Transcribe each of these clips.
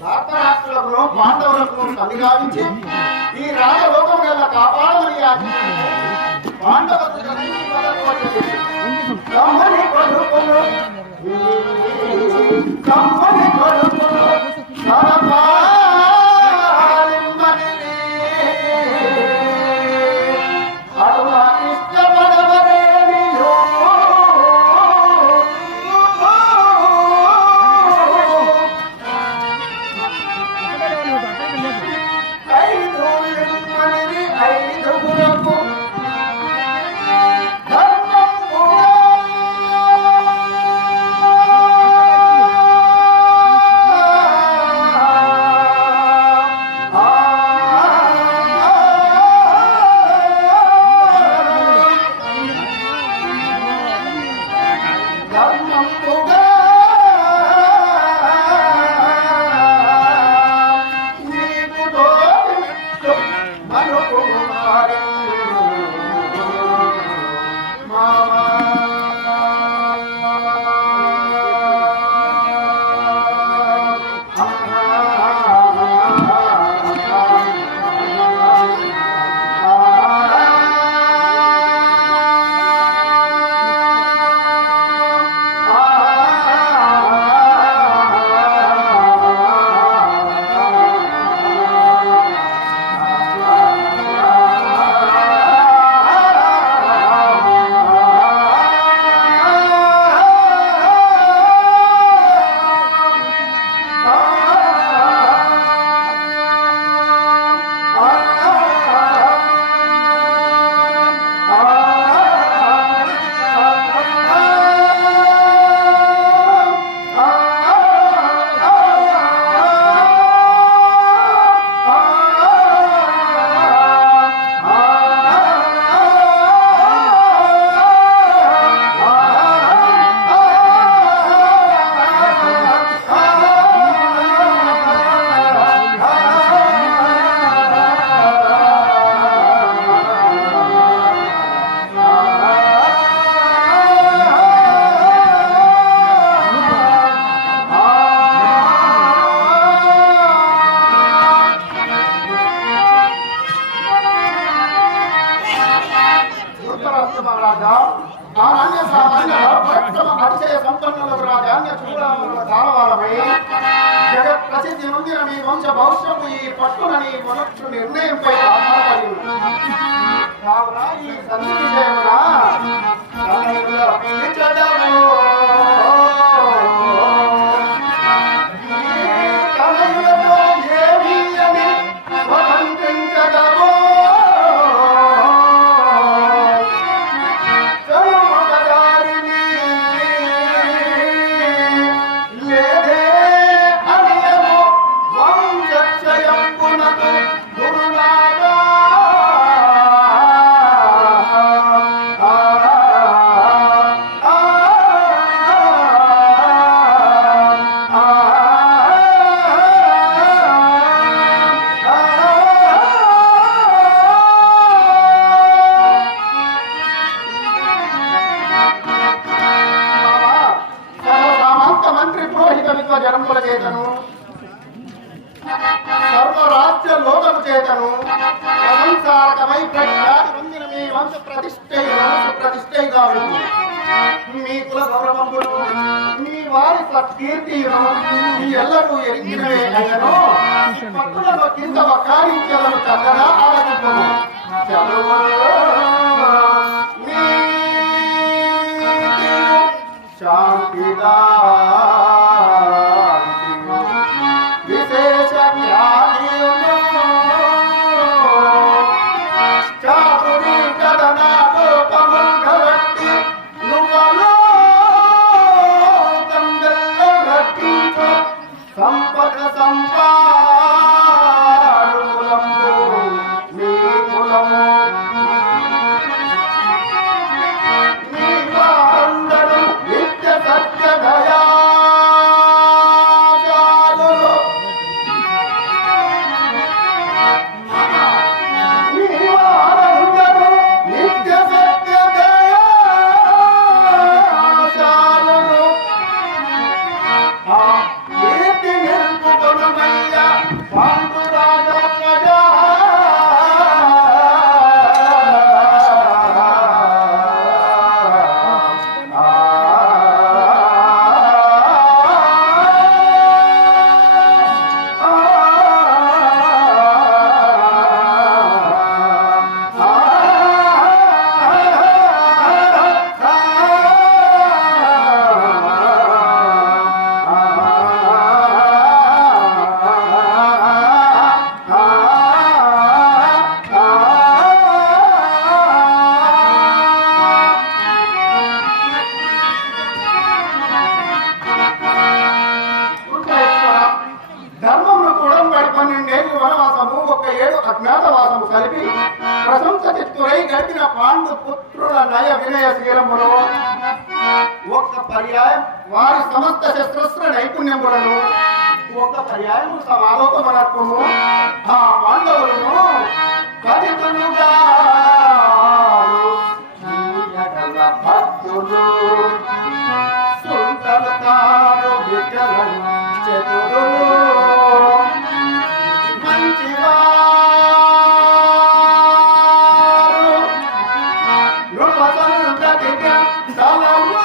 ధార్తరాష్ట్రులకు పాండవులకు తల్లిగావించి ఈ రాజలోకం గల కాపాడమని ఆశించి పాండవ జగత్ ప్రసిద్ధి నొందిన మీ వంశ భవిష్యత్తు ఈ పట్టునని మొదటి నిర్ణయంపై ఆధారపడి కావున ఈ సంధి జనముల చేతను సర్వరాజ్య లోకము చేతను సంసారకమై ప్రఖ్యాతి పొందిన మీ వంశ ప్రతిష్టగా మీ కుల గౌరవములు మీ వారి సత్కీర్తియును మీ ఎల్లరూ ఎరిగినవే అయినను పట్టులలో కింద వకారించలను చక్కగా ఆలోచించము శాంతిదా జరిగిన పాండు పుత్రుల నయ వినయశీలమును ఒక్క పర్యాయం వారి సమస్త శస్త్రస్త్ర నైపుణ్యములను ఒక్క పర్యాయం సమాలోకమనత్వము ఆ పాండవులను కదితులుగా భక్తులు సుంటలు కారు విగ్రహం చతురు మంచివారు నృపదంతటిగా తలము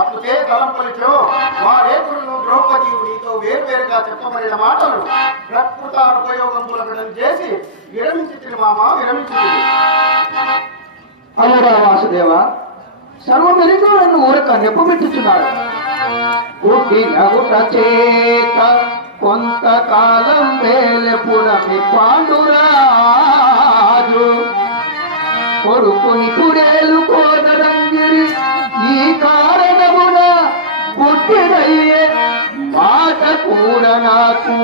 అప్పుడే తలంపలిచో వారేకులను ద్రౌపది నీతో వేర్వేరుగా చెప్పబడిన మాటలు ప్రకృత ఉపయోగములను చేసి విరమించి మామ విరమించి అల్లరా వాసుదేవ సర్వమెరితో నన్ను ఊరక నెప్పబెట్టుచున్నాడు. చేత కొంతకాలం వేలపురమి పాండురాజు కొడుకుని పుడేలు కోదరంగిరి ఈ కారణమున పుట్టినయ్యే మాట కూడా నాకు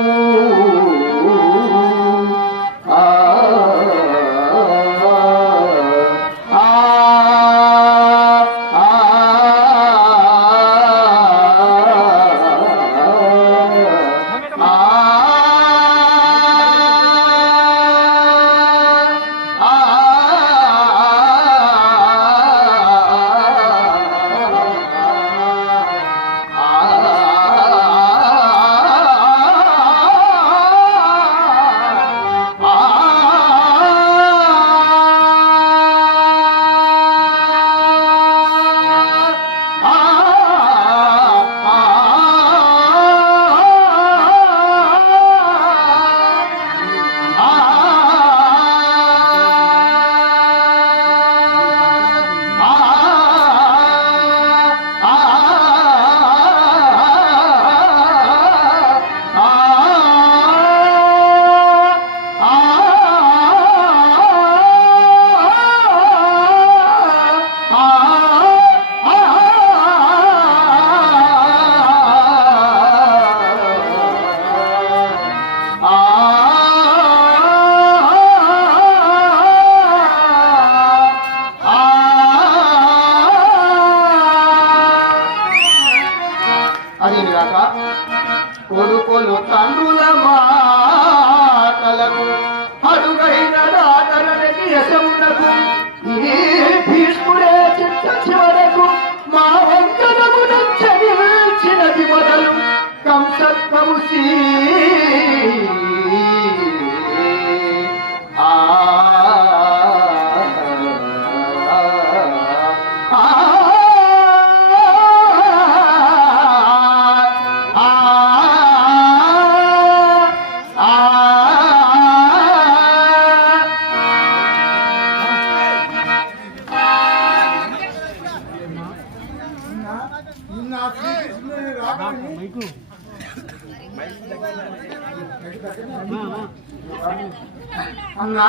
అన్నా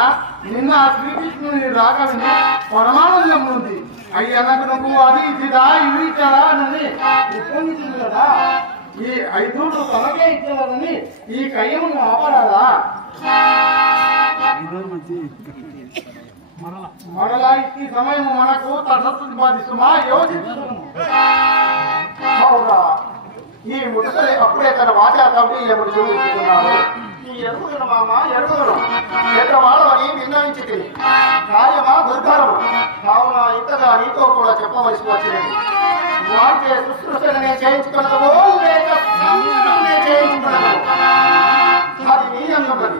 నిన్న శ్రీకృష్ణుని రాగానే పరమానందం ఉంది. అయ్యా నాకు నువ్వు అది ఇదిదా ఇవి ఇచ్చారా అని ఉపయోగించింది కదా. ఈ 5 తనకే ఇచ్చేవారని ఈ కయ్యము ఆపరాదా? మరలా ఈ సమయం మనకు తటస్థ బాధిస్తుమా యోచిస్తున్నాము. ఈ ముట్టలే అప్పుడే తన వాచా కాబట్టి ఎప్పుడు చూపిస్తున్నారు. ఈ ఎరుగుదను మామ ఎరుగుదను ఎక్కడవాడని నిర్ణయించి తిని కార్యమా దుర్గారము కావున ఇంతగా నీతో కూడా చెప్పవలసి వచ్చినది. వారిచే శుశ్రూషనే చేయించుకున్నదో లేక సంహారమే చేయించుకున్నదో అది నీ అన్నది.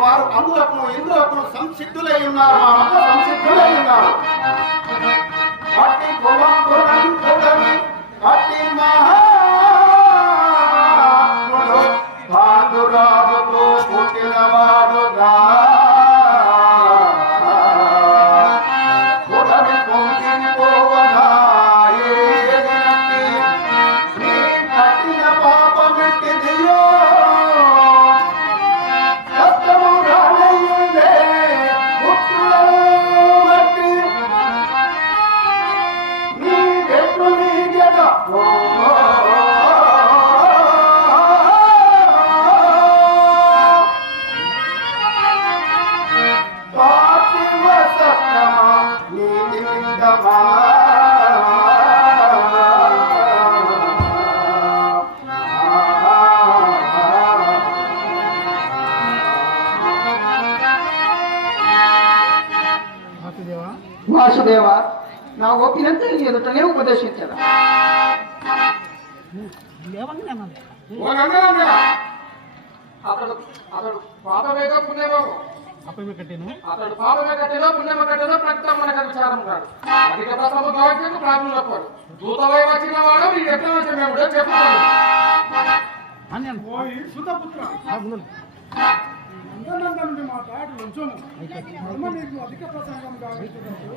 వారు అందులకు ఇందులకు సంసిద్ధులై ఉన్నారు. మా మత సంసిద్ధులై ఉన్నారు. అట్టి అట్టి మహాత్ముడు పాండురాజుతో పుట్టినవాడుగా పుడమి పొందిని పోవగా నీ కట్టిన పాపమెట్టిదియో కష్టము రానయ్యుందే పుత్రులను బట్టి నీ పెట్టు నీ గద వాసుదేవ నా ఓపినంతా నీ ఎదుటనే ఉపదేశించరా. అతడు పాపమేదో పుణ్యమో అతడు పాపమే కట్టినో పుణ్యమ కట్టినో ప్రస్తుతం మనకు విచారం కాదు. అధిక ప్రసము కావచ్చు ప్రాబ్లం చెప్పాడు. దూతవై వచ్చిన వాడు వీడు ఎట్లా వచ్చిన కూడా చెప్తాడు. మా తాటి ఉంచము నీకు అధిక ప్రసంగం కావిస్తున్నప్పుడు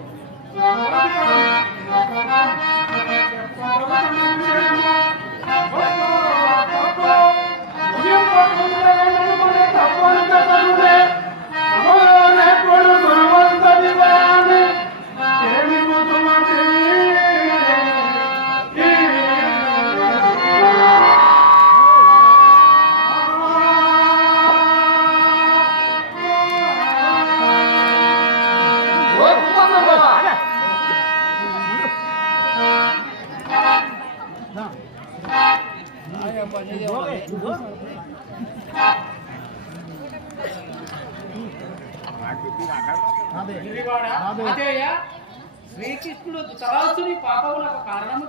శ్రీకృష్ణుడు ధృతరాష్ట్రుని పాపములకు కారణము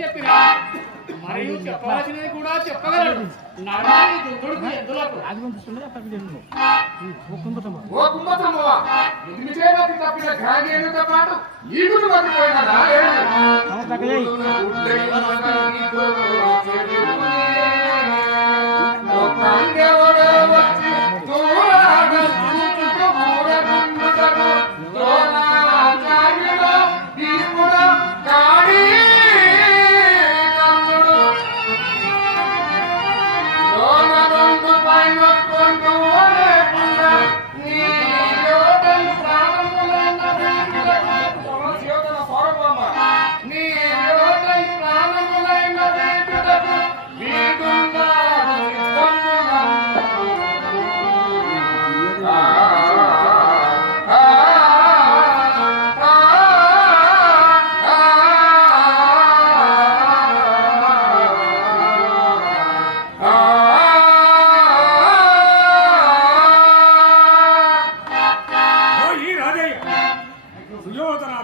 చెప్పినా మరియు చెప్పవలసినది కూడా చెప్పగలడు. దుర్గుడికి ఎందులకు తప్పిన ఘాగేనుతో పాటు ఈగులు మర్చిపోయినదా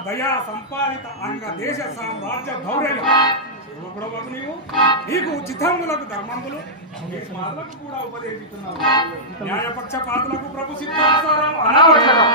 దయా సంపాదిత అంగ దేశ సామ్రాజ్య గౌరవ నీకు ఉచితములకు ధర్మములు మాటలకు కూడా ఉపదేశిస్తున్నావు. న్యాయపక్షపాతులకు ప్రభు సిద్ధాసారం అనవసరం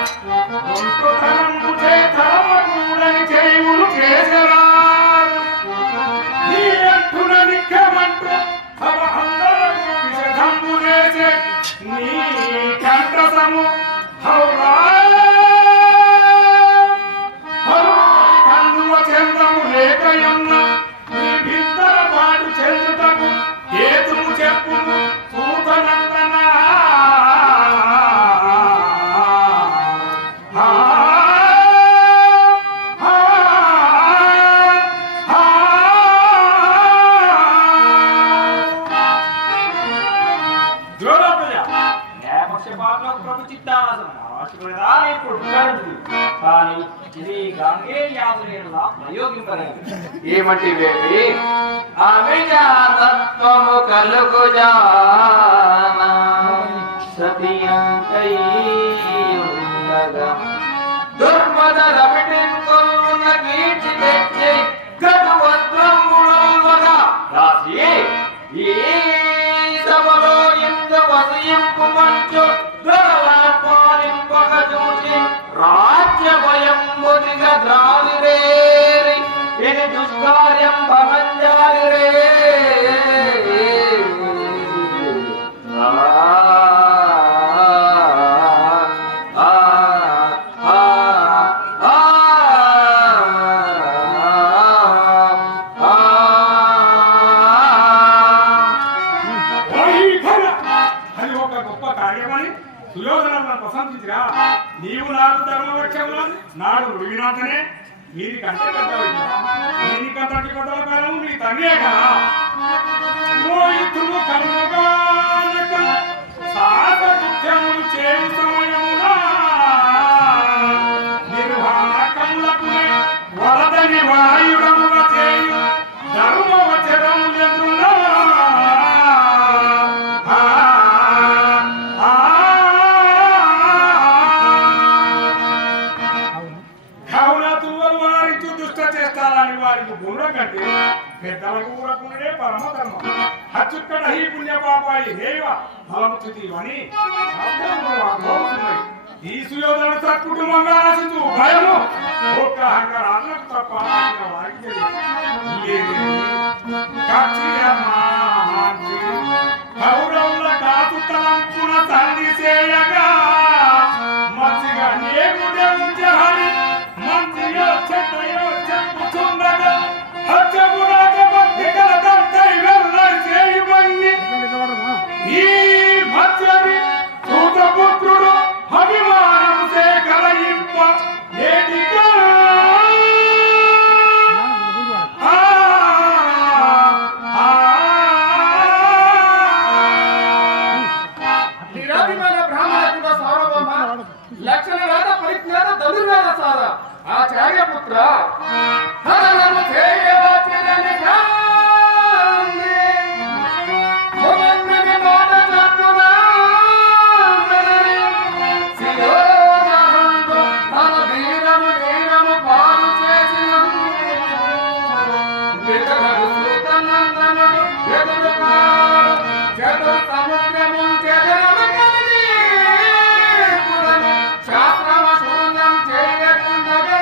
కానీ ఇది గాంగేయాదులేనా ప్రయోగింపలేదు. ఏమంటి వేవి అవిజాతత్వము కలుగుజాన సతియంకై ఉండగా దుర్మద రవిటింకొన్న కీర్తి తెచ్చి గడు వస్త్రములుగా రాసి ఈ సభలో ఇంత వసయింపు మంచు దొరలా పాలింపక చూసి రాజ్య భయం ముదిగా ద్రాలిరేరి ఇది దుష్కార్యం భగంజాలిరే అది ఒక గొప్ప కార్యమని సుయోధన ప్రశంసించిరా. నీవు నాకు ధర్మవృక్షంలో నాడు రుగినాథనే వీరికంటే పెద్ద దీనికంతటి పెద్ద కాలం నీ తండ్రే కదా. మోయితులు కనుగానక సాధకృత్యములు చేయు సమయమున నిర్వాహకములకు వరదని వాయుడముల చేయు ధర్మవచరములెదురునా వారికి గుండ్ర కంటే పెద్దలకు ఊరకుండే పరమ ధర్మం. అచ్చుక్కడ ఈ పుణ్య పాపాయి దేవ ఫలముచ్యుతి అని ఈ సుయోధన సత్కుటుంబంగా నశించు భయము ఒక్క అహంకారాలకు తప్ప వారికి కౌరవుల కాసు తలంపున తండ్రి చేయగా మంచిగా నేగుడని మంచిగా చెట్టయో చెప్పుచుండగా హత్యమురాజ భక్తిగల దంతై వెళ్ళని చేయబడి ఈ మధ్యని సూతపుత్రుడు అభిమానం సేకరయింప ఏటిగా నిరాభిమాన బ్రాహ్మణ సార్వభౌమ లక్షణ వేద పరిజ్ఞాన ధనుర్వేద సార ఆచార్యపుత్ర హరనము చేయవచ్చునని గాంధీ మొదన్నది మాట చట్టునా శిరోధరుడు తన వీరము పాలు చేసిన వితరడు సూతనందనుడు ఎదురుగాడు చెడు సముద్రము చెదరము కలిగి శాస్త్రమ శూన్యం చేయకుండగా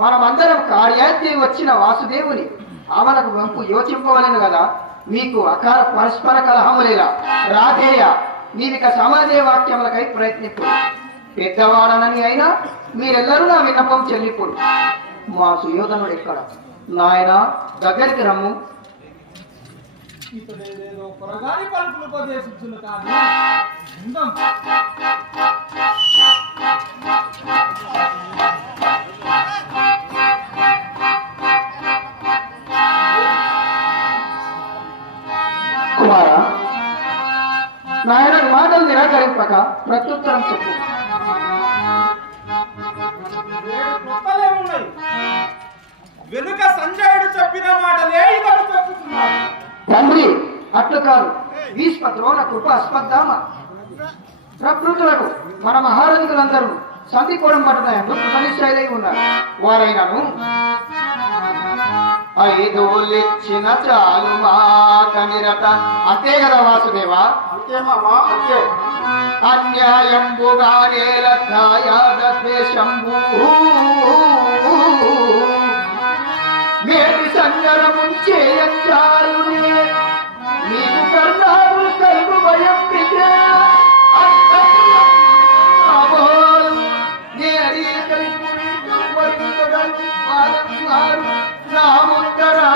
మనమందరం కార్యార్థి వచ్చిన వాసుదేవుని ఆమెలకు వంపు యోచింపవలను కదా. మీకు అకాల పరస్పర కలహములేలా రాధేయ నీవిక సమాజే వాక్యములకై ప్రయత్నింపు. పెద్దవాడనని అయినా మీరెల్లరూ నా విన్నపం చెల్లిప్పుడు. మా సుయోధనుడు ఎక్కడ నాయన దగ్గరికి రమ్ము. ఇతడేదేదో పొరగాని పలుకులు ఉపదేశించును కానీ ఉండం. కుమార నాయన మాటలు నిరాకరింపక ప్రత్యుత్తరం చెప్పు. ఉన్నాయి వెనుక సంజయుడు చెప్పిన మాటలే ఇతడు చెప్పుతున్నాడు. తండ్రి అట్లు కాదు. భీష్మ ద్రోణ కృప అస్పద్ధామ ప్రకృతులకు మన మహారథులందరూ సంధికోవడం పట్టున కృతనిశ్చయులై ఉన్నారు. వారైనాను ఐదోలిచ్చిన చాలు మాకనిరత. అంతే కదా వాసుదేవా? అంతే మామా అంతే. అన్యాయంబుగా నేలద్వేషంబు మేటి సంగరముంచేయంచాలు మీకు కర్ణాలు కలుగు భయం రాముందరా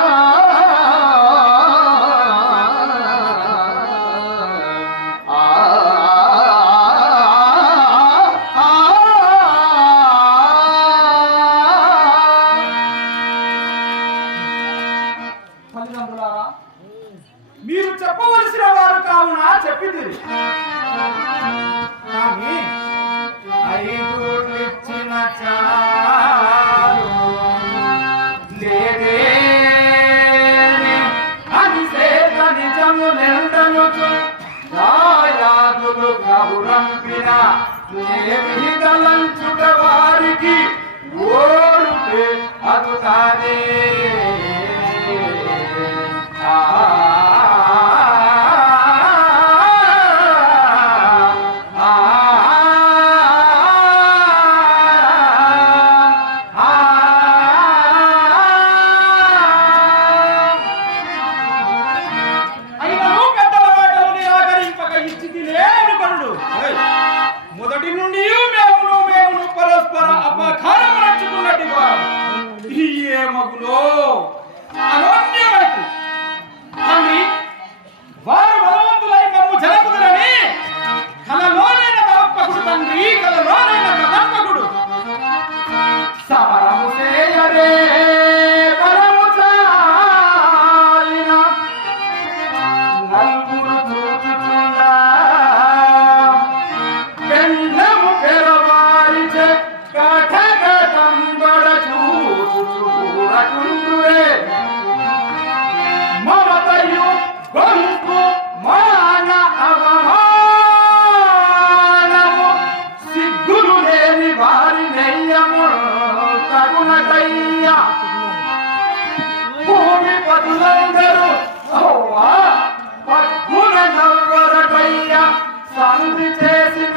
తల్లిదండ్రులారా, మీరు చెప్పవలసిన వారు కావున చెప్పింది. కానీ ఐదోళ్ళిచ్చిన చాలు లేదే అని సేత నిజములెందనుచు దాయాదులు కబురంపిన విహితలంచుట వారికి ఓరుపే అదుతానే. మొదటి నుండి మేము పరస్పర అపకారం నచ్చుకున్నట్టు ఈ మగులో అనోన్యమైపు తండ్రి వారు బలవంతులై మమ్ము జరపుదరని కలలోనైన కదంపకుడు తండ్రి, కలలోనైన కదంపకుడు సమరము చేయరే బలము చాలిన నలుగురు చూచుచున్నా గంధము పెరవారిచే కఠగతంబడ చూచుచురకుండురే మమతయు గొంపు మాన అవమానము సిగ్గులు లేని వారి నెయ్యము తగునకయ్య భూమి పదులందరూ పక్కున నవ్వరకయ్య సంధి చేసిన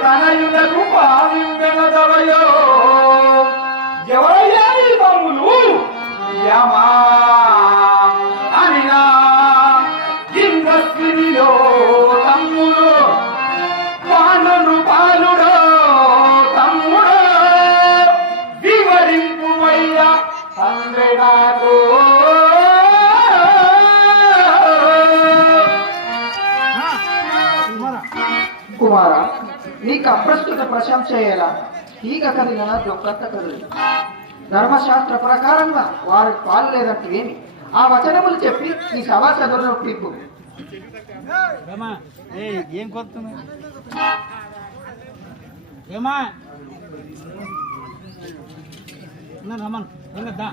తనయులకు పాలింపెనదవయో ఎవరయ్యా ఈ తమ్ములు యమా అనినా ఇంద్రశ్రీలో తమ్ముడు పానుడు పాలుడో తమ్ముడో వివరింపువయ్యా తండ్రి నాకు కుమారా, నీకు అప్రస్తుత ప్రశంస చేయాలా? ఈగ కదిలిన దొక్కంత కదులు. ధర్మశాస్త్ర ప్రకారంగా వారికి పాలు లేదంటే ఏమి? ఆ వచనములు చెప్పి ఈ సభా సదులను పిలుపు. ఏం కొడుతున్నా ఏమా రమన్ వెళ్ళద్దా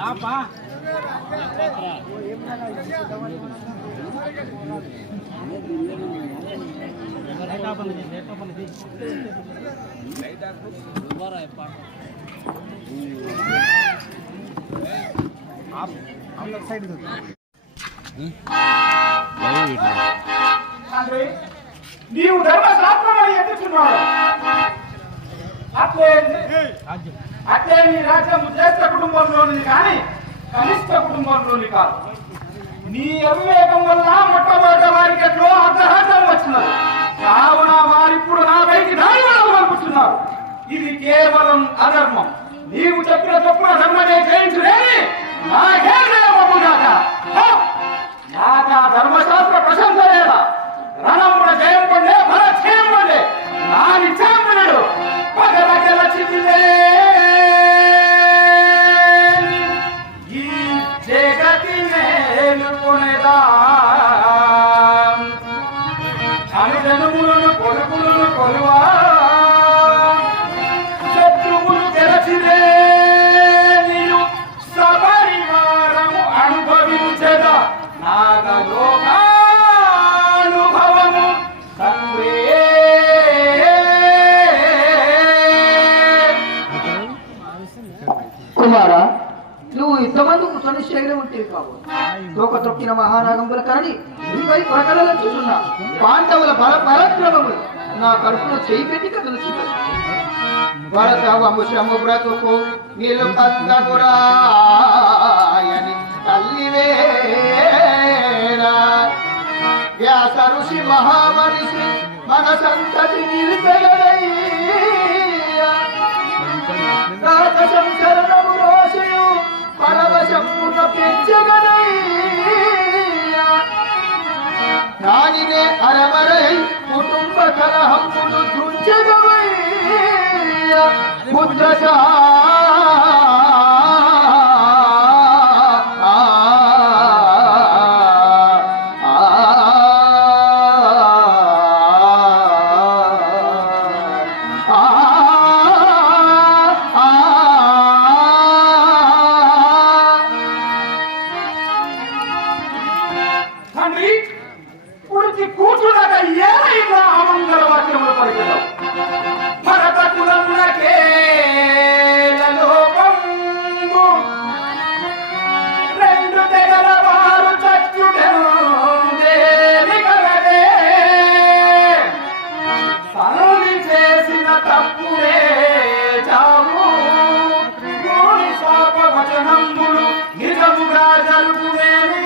దాపా సైడ్ తండ్రి నీవు ధర్మశాస్త్రమని ఎత్తుచున్నాడు. అట్లే నీ రాజ్యం జ్యేష్ఠ కుటుంబంలోని కానీ కనిష్ట కుటుంబంలోని కాదు. నీ అవివేకం వల్ల మొట్టమొదటి వారికి ఎట్లో అర్ధరాజ్యం వచ్చినది. కావున వారిప్పుడు నా పైకి దాడి పంపుతున్నారు. ఇది కేవలం అధర్మం. నీవు చెప్పిన చొప్పున ధర్మనే చేయించులేని నాకు ఆ ధర్మశాస్త్ర ప్రశంస లేదా? రణమున జయం పొందే భరక్షయం పొందే నా నిశ్చయముడు పగలగల చితిలే ఈ జగతి మేలుకొనేదా అనుజనుములను కొడుకులను కొలువా శత్రువులు గెలచిదే నీరు సపరివారము అనుభవించదా నాగలోకానుభవము సంగ్రే కుమారా, నువ్వు ఇంతమంది కుట్రని శైలి ఉంటే కావు. తోక తొక్కిన మహానాగంబుల కానీ నీపై కొరకలను చూస్తున్నా పాండవుల బల పరాక్రమములు నా కడుపులో చేయి పెట్టి కదులుచున్నాయి. భరత వంశము బ్రతుకు నిలుపందమురాయని తల్లివేరా వ్యాస ఋషి మహామనిషి మన సంతతి నిలిపెగలయ్యా సంచరణము రోషయు పరవశమున పెంచగలయ్యా దానినే అరమరై కుటుంబ కలహమును తుంచగలయ్యా ముద్రశా తండ్రి ఉడికి కూర్చున్నాక ఏమైందా అమంగళ వాక్యములు పలికిదాం. భరత కులమునకే లోపము రెండు తెగల వారు చచ్చుడేవి కలదే తనుని చేసిన తప్పుడే చావు మూని శాప వచనంబులు నిజముగా జరుగునేవి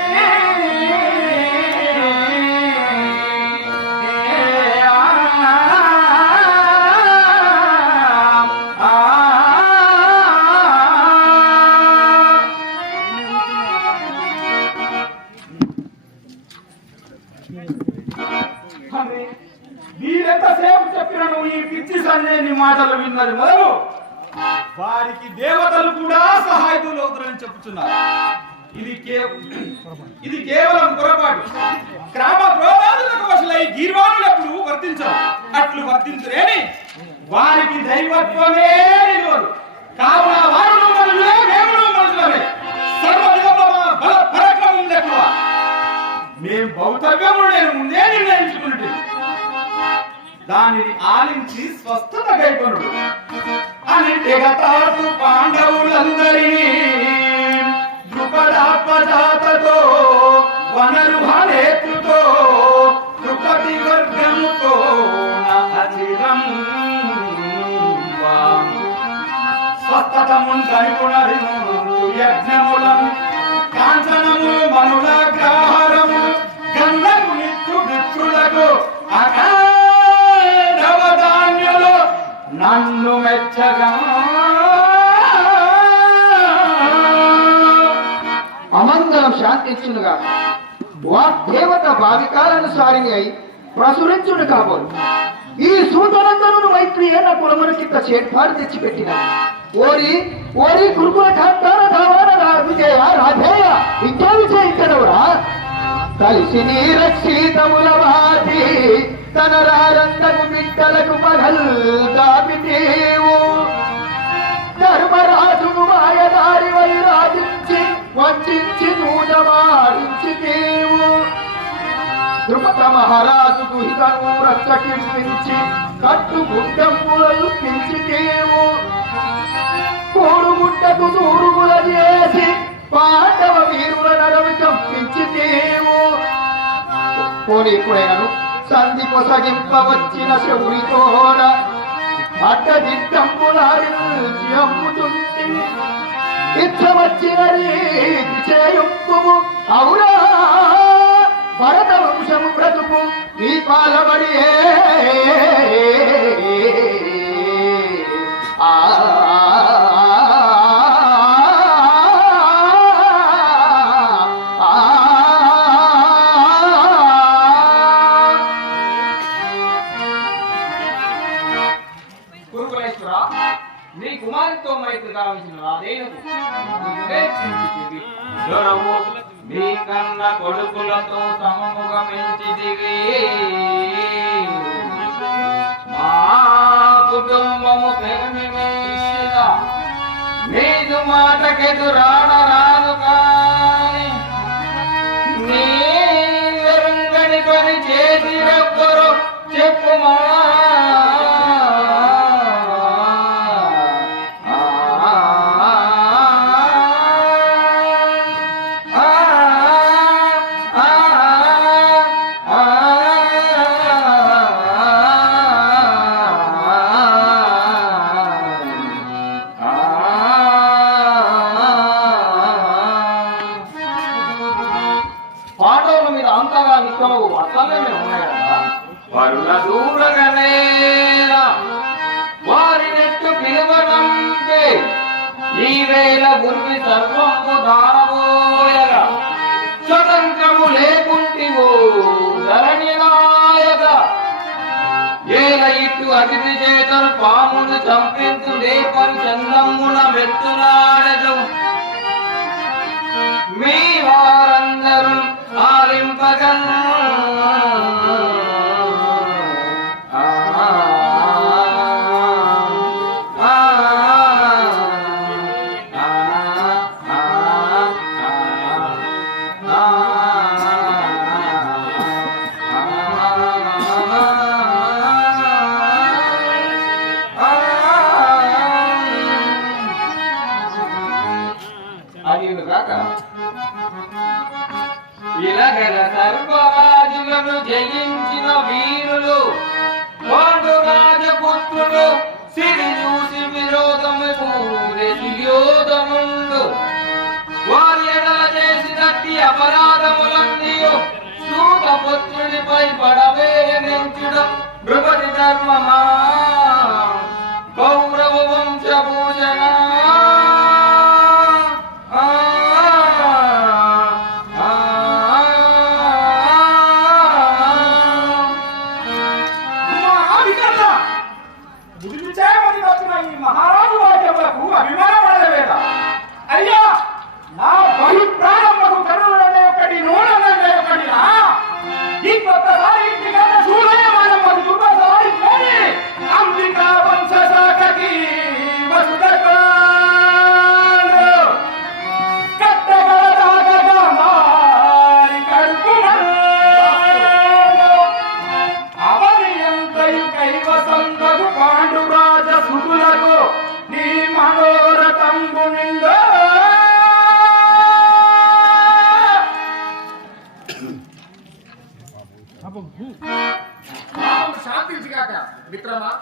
వీరెంతసేపు చెప్పినను ఈ పిచ్చి సంజయని మాటలు విన్నది మొదలు వారికి దేవతలు కూడా సహాయకులు అవుతారని చెప్పుతున్నారు. ఇది కేవలం పొరపాటు. గ్రామ క్రోధాదులకు వశలై గీర్వాణులప్పుడు వర్తించరు. అట్లు వర్తించరేని వారికి దైవత్వమే నిలవదు. కావున వారు మనుషులే, మేము మనుషులమే. సర్వ విధముల బల పరాక్రమం ఎక్కువ. మేం భౌతవ్యములు నేను ముందే నిర్ణయించుకున్నట్టు దానిని ఆలించి స్వస్థత గైకొనుడు అని తెగతాడు పాండవులందరినీ ద్రుపదాపజాతతో వనరుహనేత్రుతో ద్రుపది వర్గముతో అచిరం స్వస్థతమున్ కనుకొనరి యజ్ఞములం కాంచనములు మనుల గ్రహారములు గంధము నిత్తు విప్రులకు అఖండవధాన్యులు నన్ను మెచ్చగా అమంగళం శాంతించునుగా వాగ్దేవత భావికాలనుసారిని అయి ప్రసురించుడు కాబోలు. ఈ సూతనందను మైత్రి ఏన కులమునకింత చేర్పాటు తెచ్చిపెట్టిన ఓరి ఓరి కురుకుల కాంతార దావాన విజయ రాధేయ ఇంకే విజయించడవురా కలిసి నీ రక్షితముల వాటి తన రారందకు బిడ్డలకు పగల్ దాపితేవు ధర్మరాజును మాయదారి వైరాజించి వంచించి నూటమాడించితేవు ద్రుపద మహారాజు దుహితను రక్షకించి కట్టు గుడ్డంబులను పెంచితేవు కోడుగుడ్డకు దూరుగుల చేసి పాండవ వీరుల నడవి చంపించితేవు పోనీ ఇప్పుడైనను సంధి పొసగింపవచ్చిన శౌరితోడ అడ్డదిడ్డంబులారించి అమ్ముతుంటే ఇచ్చ వచ్చిన రీతి చేయుంపు అవునా భరత వంశము బ్రతుకు ఈ పాలబడి కురుకులేశ్వర నీ కుమారితో మైత్రి కావించిన రాధేయులకు జ్వరము మీ కన్న కొడుకులతో సమముగా పెంచిదివి మా కుటుంబము పెరిమి మీద నీదు మాటకెదురాడరాదు కాని నీ వెరుంగని పని చేసిరొక్కరు చెప్పుమా పాండవుల మీద అంతగా నిత్యము అట్లనే ఉన్నాయి కదా వరుల దూరగనేలా వారి నెట్టు పిలువడంపే ఈ వేళ గురి సర్వము దారబోయగా స్వతంత్రము లేకుంటివో ధరణి నాయక ఏల ఇట్టు అతిథి చేతను పామును చంపించు లేపని చందమ్మున మెత్తునాడదు మీ వారందరూ ఆలింపగన్ అది కాక ఇలగల సర్వరాజులను జయించిన వీరులు పాండురాజపుత్రులు సిరి చూసి విరోధము యోధముండు వారి ఎడల చేసినట్టి అపరాధములన్నీ సూతపుత్రునిపై పడవేయించడం బృహతి ధర్మమా కౌరవ వంశభూషణ మహారాజు వాక్యములకు అభిమానపడలేదా అయ్యా నా బహు ప్రాణములకు కరుణనే ఒకటి నూనె ఒకటి ఇంకొకసారి ఇంటికన్నా సూర్యమానము ఇంకొకసారి పోయి అంబికా వంశశాఖకి వసుదకు కట్టగల దాగగా మారి కడుపు అవని ఎంతయు కైవసంతకు పాండురాజ సుతులకు నీ మనోరథంబు నిందో శాంతించిగాక మిత్రమా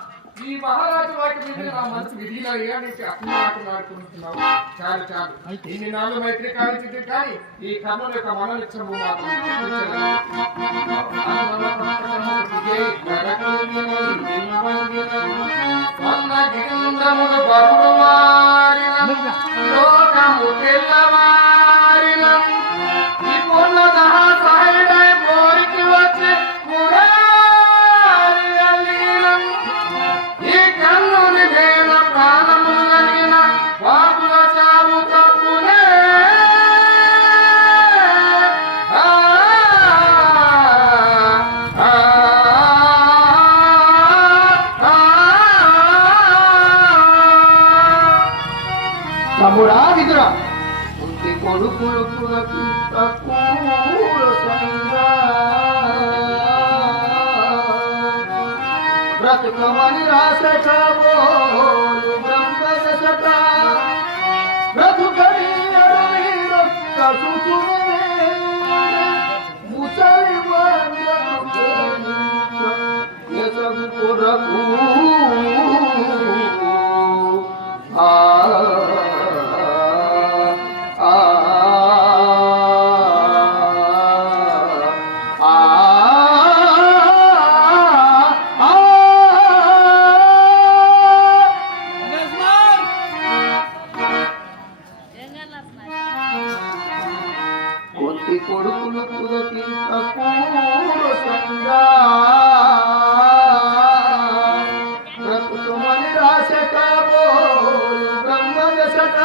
ఈ మహారాజు వాటి మీద నా మనసు విధిగా నీకు అర్థమాడుతున్నావు చాలు చాలు ఇన్ని నాలుగు మైత్రి కావించింది కానీ ఈ కర్మల యొక్క మనోనిచ్చము మాత్రం లోకము తెల్లవారిన నిపుణ సహైడై పోరికి వచ్చి ఈ కన్నుని వేల ప్రాణము కలిగిన బాబుల చావు తప్పునే ఆ బ్రతుకమని రాసట బోలు బ్రహ్మదశట బ్రతుకని అడవిరొక్క సుతునే ముసలి వాళ్ళకు ఎసగు కొరకు కొద్ది కొడుకులు కుదకింత పూర్వసంగా బ్రతుకుమని రాసట బోలు బ్రహ్మదశట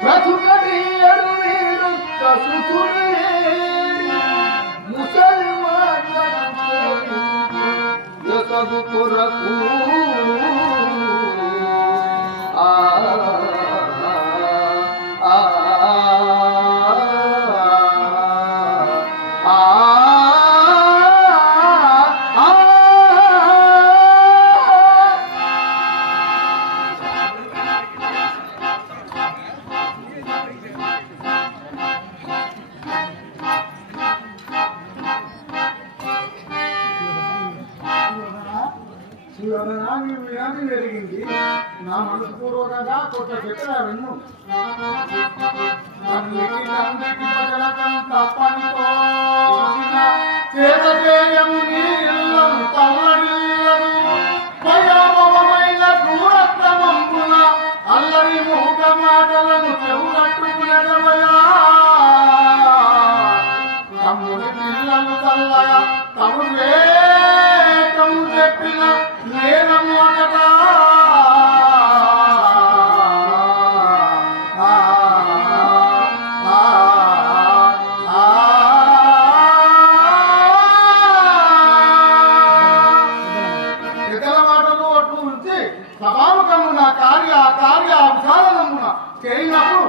బ్రతుకని అడవిరొక్క సుతునే ముసలి వాళ్ళకు ఎసగు కొరకు వ్యాధి పెరిగింది నా మనసు పూర్వకంగా కొత్త చెప్పిన విన్ను చేత చేయము నీ ఇల్లను తల్లడిల్లను భయామమైన దూరక్రమమున అల్లరి మూగ మాటలను చెవుగట్టుకునడమయా తమ్ముడి పిల్లలు తల్లయ తము వేకము చెప్పిన నేరము అనగా ఇతర మాటలు అటు ఉంచి సభాముఖమున కార్య అవసానమున చేయనప్పుడు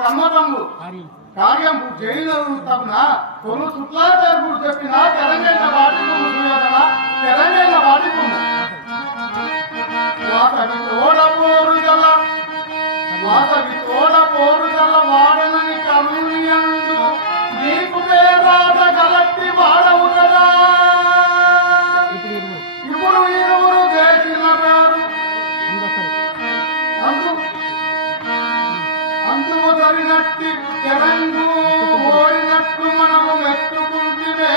కమ్మతమ్ముడు కార్యం జైలు తప్పున కొను శుక్లాచార్యుడు చెప్పిన తెలంగాణ వాటికుము సుయోధన తెలంగాణ వాటికుము వాతవి తోడ పోరుగల వాడనని కరుణియందు నీకు పేరాట గలట్టి వాడవు కదా ఇప్పుడు ఇరువురు చేసిన పేరు అందుకు జరిగినట్టి తెలంగు ఓడినట్లు మనము మెచ్చుకుంటే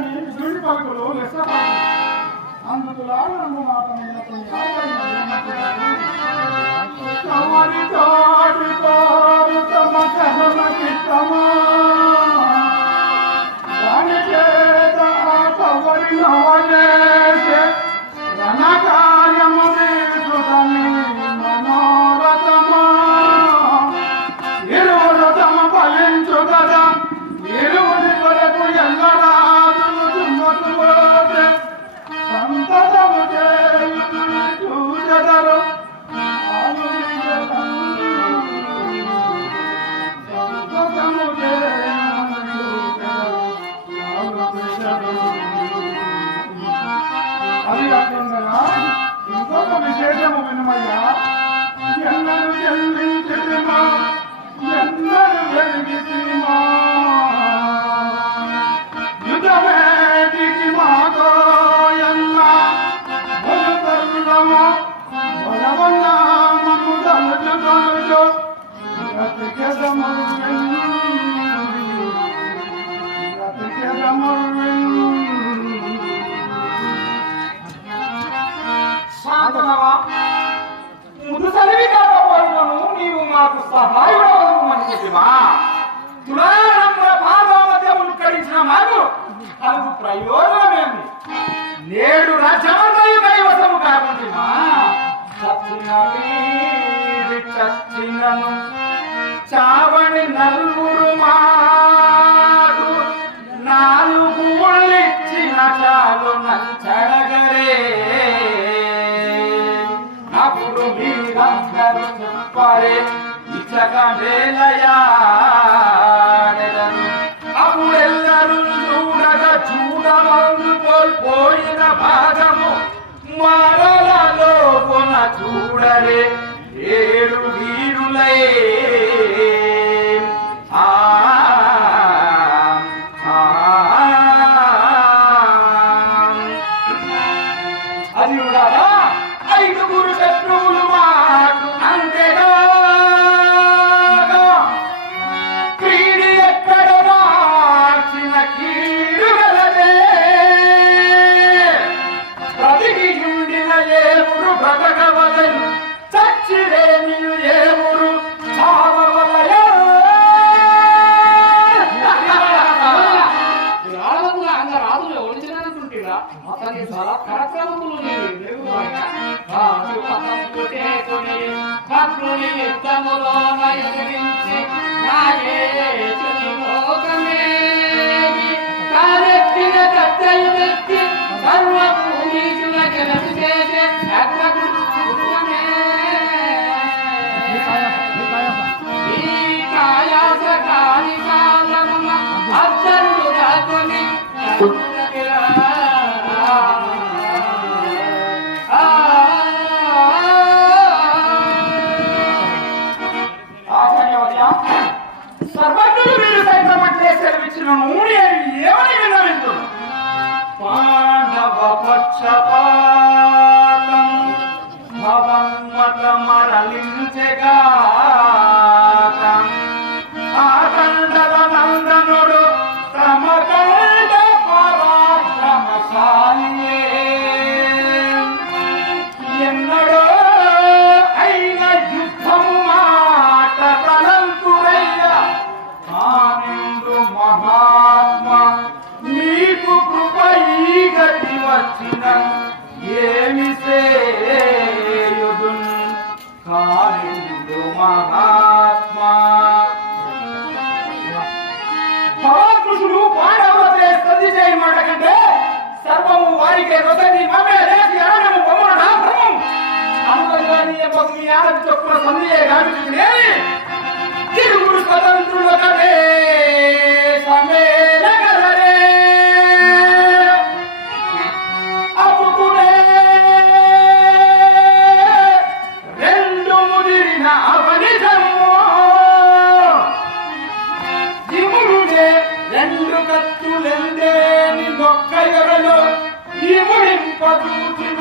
విజుడి పలుకులు లెక్క అందుకు లాగడంలో మాత్రం కవరి తోడి తోరు తమ కహమకితమా దాని చేత కవరి నవలేసే రణకార్యము వీసుదని మనోరథమా ఇరువురు తమ ఫలించు కదా ఇరువురి కొరకు ఎల్లరాజులు చుమ్మతుపోతే సంతతము చూచెదరు అది కాకుండా ఇంకొక విశేషము వినమయ్యా ఎన్నను చెల్లించిమా ఎన్నను వెలిగితిమా యుధమేటికి మాతో ఎన్న బలతల్లము బలవన్నామము తలుచు తలుచు శాంతనవా ముదుసలివి కాకపోయినను నీవు మాకు సహాయుడవనుకుంటువా తులారముల పాదమధ్యములు కడించిన మాకు కలుగు ప్రయోజనమేమి నేడు రాజ్యమంతయు కైవసము కాకుంటుమా చచ్చినను చావని నలుగురు మాకు నాలుగు ఇచ్చిన చాలు నచ్చడగరే అప్పుడు మీరందరూ చెప్పరే ఇచ్చక వేలయాడెదరు అప్పుడెల్లరూ చూడగా చూడమను కోల్పోయిన భాగము మరలలో కొన చూడరే ఏడు వీరులే అది కూడా ఐదుగురు శత్రువులు మాకు అంతేగా క్రీడి ఎక్కడ మార్చిన కీడు గలదే బ్రతికి ఉండిన ఏమురు బ్రతకవలెను చచ్చిరేమియు ఏమురు చావవలయ రాళ్ళముగా అంగ రాజులు ఓడించడానుకుంటున్నా అతని చాలా పరక్రమములు భక్తుని యుద్ధములోన ఎదిరించి కారెత్తిన కత్తెలు తెచ్చి సర్వభూమీషుల గెలుపు చేసే అగ్రగురుమే ఈ కాయాస కాలికాలమున అర్జునుడు కాకొని సర్వజ్ఞులు మీరు సైతం అంటే సెలవిచ్చిన నూనె ఏమని విన్నవించు పాండవ పక్షపాతం భవన్మత మరలించెగా ఆకండవ నందనుడు సమకండ పరాక్రమశాలియే ఎన్నడో అయిన యుద్ధము మాట తలంతురయ్య కానిందు మహాత్మ మీకు కృప ఈ గతి వచ్చిన ఏమి సేయుదున్ కానిందు మహాత్మ భగవద్కృష్ణుడు పాండవులపై సతి చేయమాట కంటే సర్వము వారికే రొసని మమే లేచి అరణము బొమ్మన భ్రమం అనుగని మీ ఆడది చొప్పున సంధియే గావించుకునేది తిరుగురు స్వతంత్రులకనే సమ్మేళగలరే అప్పుడే రెండు ముదిరిన అవనిజము ఇముడునే రెండు కత్తులెందేని నొక్క ఎరలో ఇముడింపదూచిన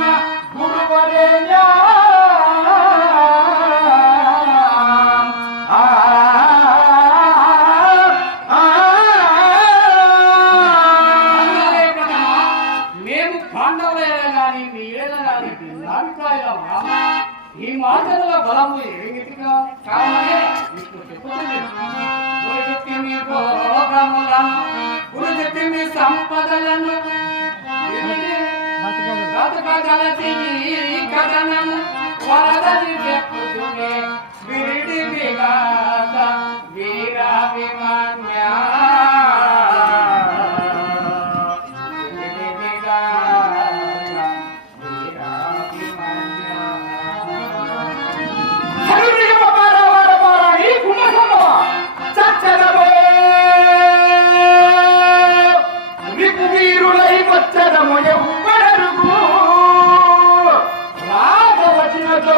గురువరేయా మేము పాండవులైనా గాని మీరేనా గాని భిన్నాభిప్రాయాలా ఈ మాటల బలము ఏమిటిగా కావాలే మీకు చెప్పుతుంది గురు చెప్పి మీ భోగములను గురు చెప్పి మీ సంపదలను బతుకదలచి ఈ కథనము వరదని చెప్పుదునే విరిడి విగాత వీరాభిమన్యా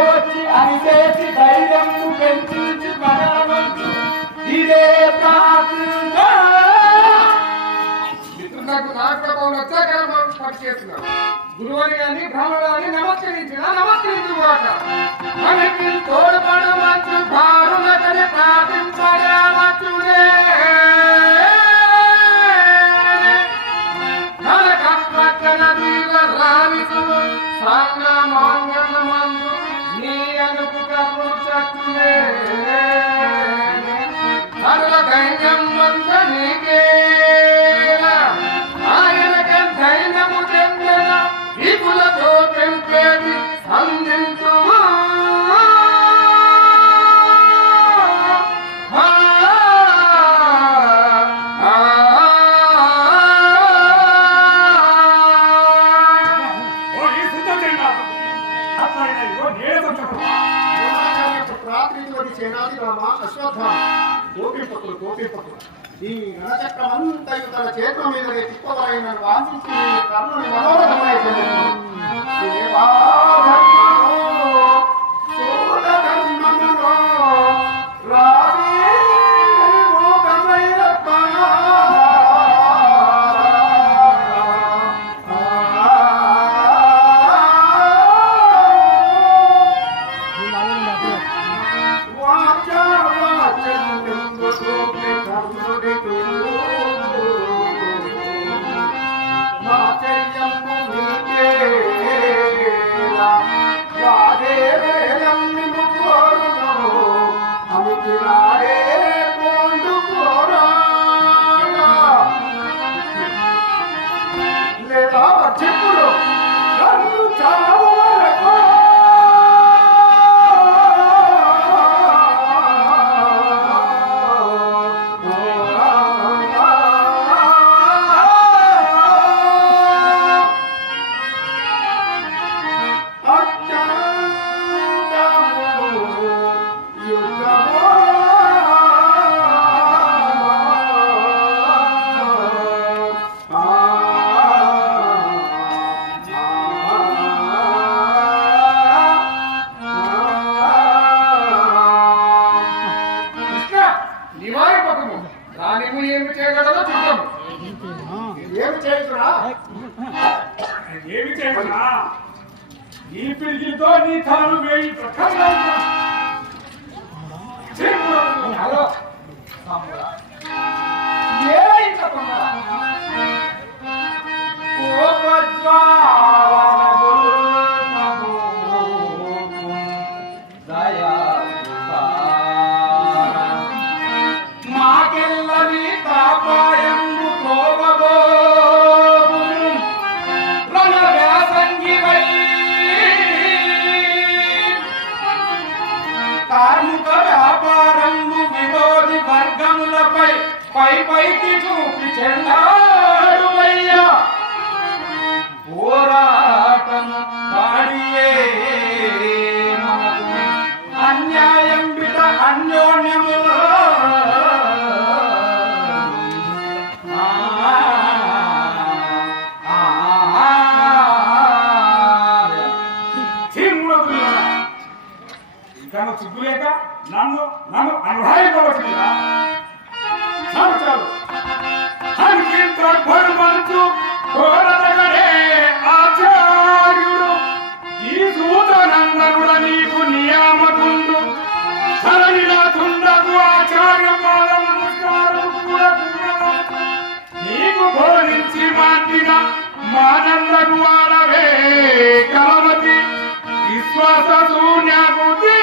వచ్చి అనిచేసి ధైర్యం పెంచి పడవచ్చు ఇదే మిత్రులకు నాటకం వచ్చాక పట్టుకేస్తున్నాం గురువుని కానీ బ్రాహ్మణుని నమస్కరించుగాక మనకి తోడ్పడవచ్చు భారులకని ప్రార్థించవచ్చునే కన వీర రావికు సాంగ మాంగళమందు నీ అనుకు కర్మ చక్కునే అరుల ధైర్యం వంద నీకే ఆయనక ధైర్యము చెందిన విపులతో పెంపేది అందించు సేనాధిపతి సేనాధిరామ అశ్వత్థామ గోపిపతులు ఈ రణచక్రమంతయు తన చేతుల మీదనే తిప్పవలైన వాంఛించి కర్ణుని మనోరథమై ఏమి చేయగలదో చూద్దాం. ఏమి చేయగలరా? ఈ పిలిచితో నీ తలను వేయి ప్రకారం మాకెల్లరి కాపాయందు తోవబో రణవ్యాసంగివై కార్మిక వ్యాపారంగు విరోధి వర్గములపై పైకి చూపి చెందాడువయ్యా పోరాటం పాడియే మనకు అన్యాయం బిట అన్యోన్యములో ఇంకా సిగ్గులేక నన్ను నన్ను అనుభవించవచ్చుగా చాలు చాలు హరికింత భరుమంచు కోరదగడే ఆచార్యుడు ఈ సూతనందనుడ నీకు నియామకుండు సరళినాథుండగు ఆచార్య పాద నమస్కారం కూడా నీకు బోధించి మాటిన మానందగు వాడవే కలవతి విశ్వాస శూన్యబుద్ధి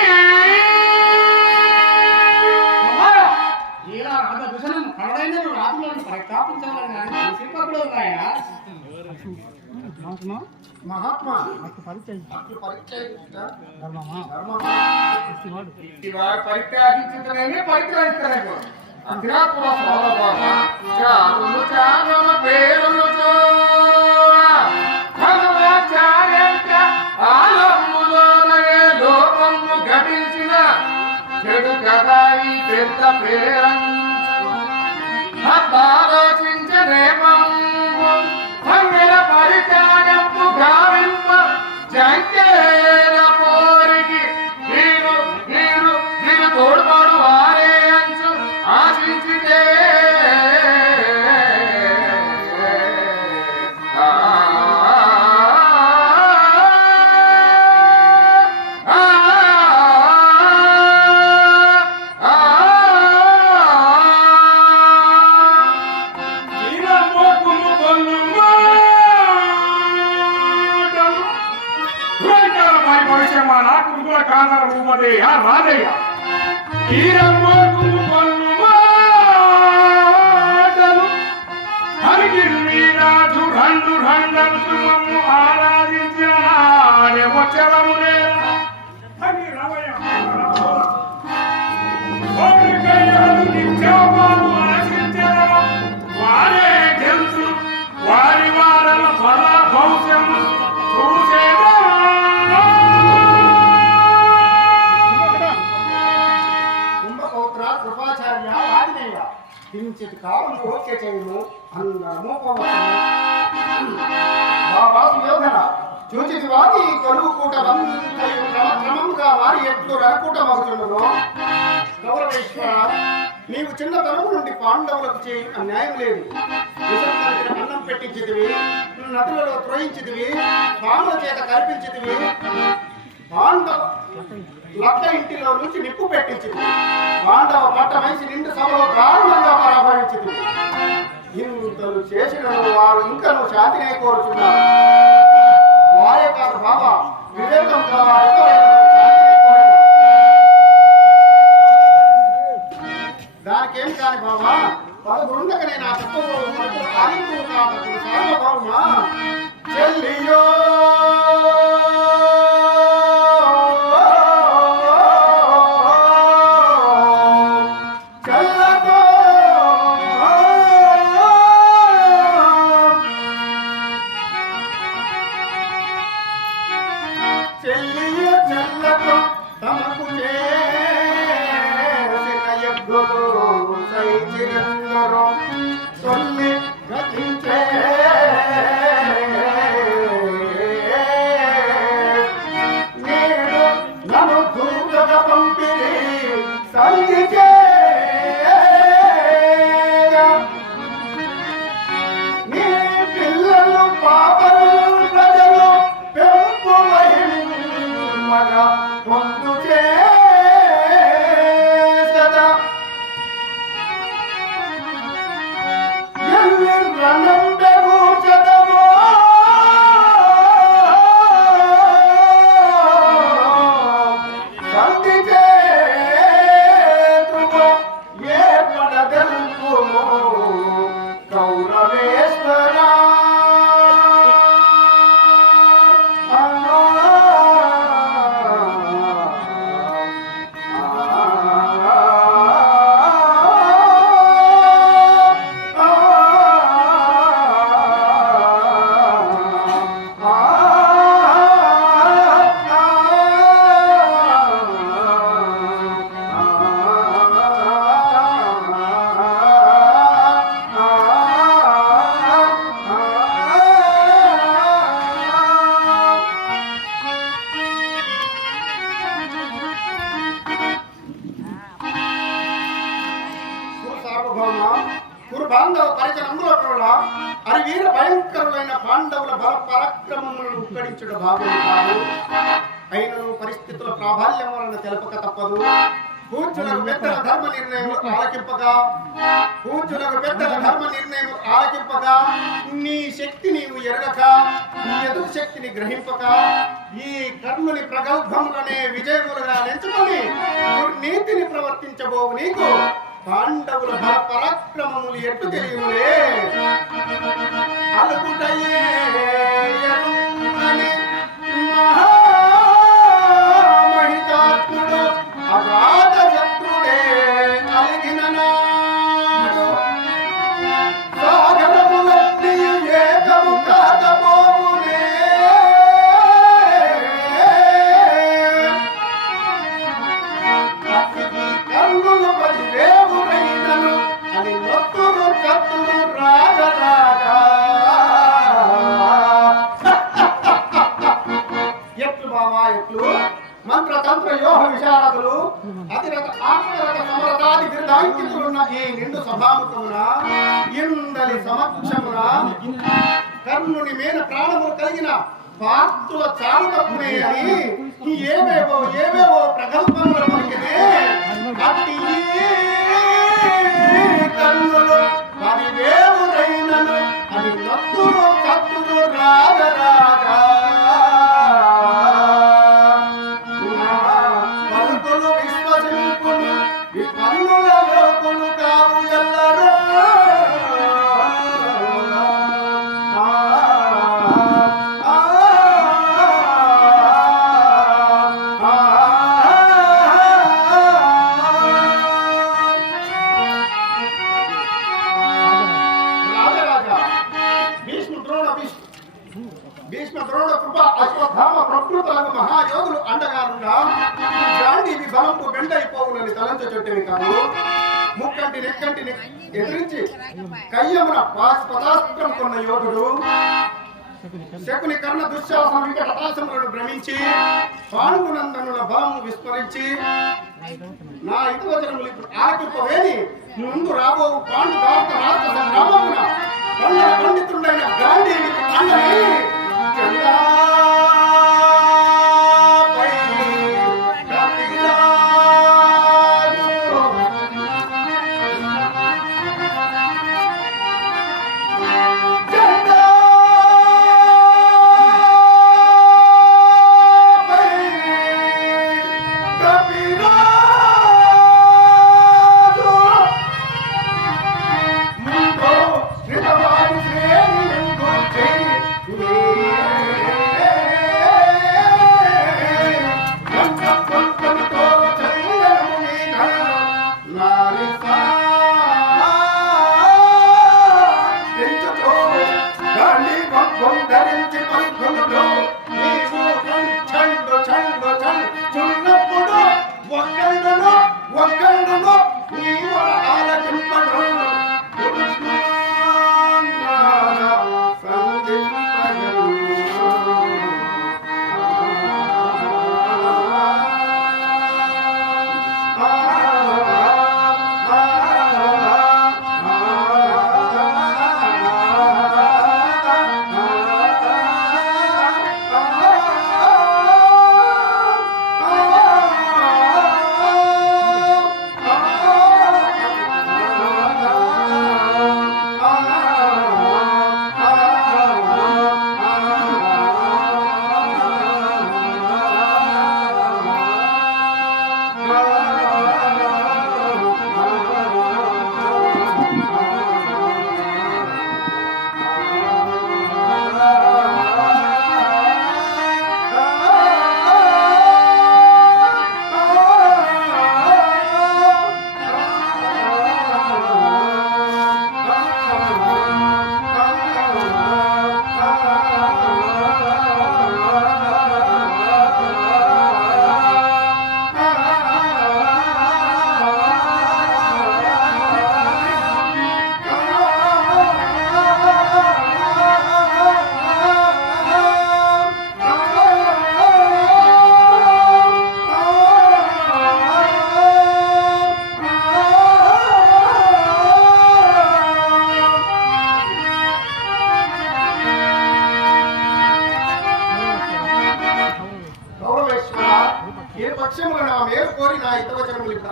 మహాత్మా పరిత్యాగించుకునే పరిత్యాగిస్తారేమో అంతిరాపుర సోదర చారులు చారుల పేరులు ఆలమ్ములోనగే లోకము ఘటించిన చెడు కదా ఈ పెద్ద పేరంలోచించనేమము సంగల పరిత్యాగము గావింప జంకేల పోరికి మీరు తోడ్పాడు వారే అంచు ఆశించితే రాజయ్య ఈరమ్మోకుము పన్ను మాటలు హరిగిరిరాజు రండు రండంతు మమ్ము ఆరాధించిన నాడెవచలములే అని రావయ్య కోరికయ్యాలు నిత్యోపాలు ఆశించదమ వారే తెలుసు వారి వారల ఫల భవిష్యము చూసేదా కృపాచార్య ఆంజనేయ కించిత్ కాలం ఓకే చేయను అందరము బాబా సుయోధన చూచితి వారి కలుగు కూటమంతయు క్రమక్రమముగా వారి ఎట్లు రకూటమవుతుండను. గౌరవేశ్వర, నీవు చిన్నతనము నుండి పాండవులకు చేయి అన్యాయం లేదు. విషం కలిపిన అన్నం పెట్టించితివి, నదులలో త్రోయించితివి, పాముల చేత కల్పించితివి, పాండవ లక్క ఇంటిలో నుంచి నిప్పు పెట్టించింది, పాండవ పట్ట వయసు నిండు సభలో దారుణంగా పరాభవించింది. ఇంతలు చేసిన వారు ఇంకా శాంతినే కోరుతున్నారు. వారే కాదు బాబా, వివేకం గల వారు శాంతినే కోరారు. దానికేం కాని బాబా, పదకొండకనే నా చెప్పబోతున్నట్టు ఆయువు కాబట్టి సార్వభౌమా చెల్లియో పాండవ పరిచరంలో కూడా అరివీర భయంకరమైన పాండవుల బల పరాక్రమములను ఉక్కడించడం భాగం కాదు. అయినను పరిస్థితుల ప్రాబల్యం వలన తెలపక తప్పదు. పూజ్యులకు పెద్దల ధర్మ నిర్ణయం ఆలకింపగా నీ శక్తి నీవు ఎరగక, నీ ఎదురు శక్తిని గ్రహింపక, ఈ కర్ణుని ప్రగల్భములనే విజయములుగా ఎంచుకొని నీతిని ప్రవర్తించబోవు నీకు పాండవుల బల పరాక్రమములు ఎట్టు తెలియలే. అలుగుటయే మహామహితాత్ముడు అగాధ శత్రుడే అలిగిన నాడు సాగరములన్నీ ఏకము కాకపోవునే. కన్నులు పదివేవురైనను అని నొక్కురు కత్తులు రాగరాగా. ఎట్లు బావా ఎట్లు మంత్రతంత్ర యోహ విశారదులు అతిరథ ఆత్మరథ సమరథాది బిరుదాంకితులున్న ఈ నిండు సభాముఖమున ఇందలి సమక్షమున కర్ణుని మీద ప్రాణములు కలిగిన పాత్రుల చాలు తప్పునే అని ఏవేవో ప్రగల్భములు పలికినే. అట్టి కన్నులు పదివేవురైనను అది నొక్కులు కత్తులు రాగరాగా. పలుకులు విశ్వసింపులు ఈ పన్నుల లోకులు కావు ఎల్లరూ. భీష్మ ద్రోణ కృప అశ్వత్థామ ప్రకృతులకు మహాయోగులు అండగానుండా గాంధీవి బలంపు బెండైపోవునని తలంచెవి కాదు. ముక్కంటి నెక్కంటిని ఎదిరించి కయ్యమున పదాస్త్రం కొన్న యోధుడు శకుని కర్ణ దుశ్శాసన వికట ఆశములను భ్రమించి పాండునందనుల బలం విస్మరించి నా ఇతవచనములు ఇప్పుడు ఆలకింపవేని ముందు రాబో పాండు భారత రాష్ట్ర సంగ్రామమున పండుగ పండితుడైన గాంధీని అందరి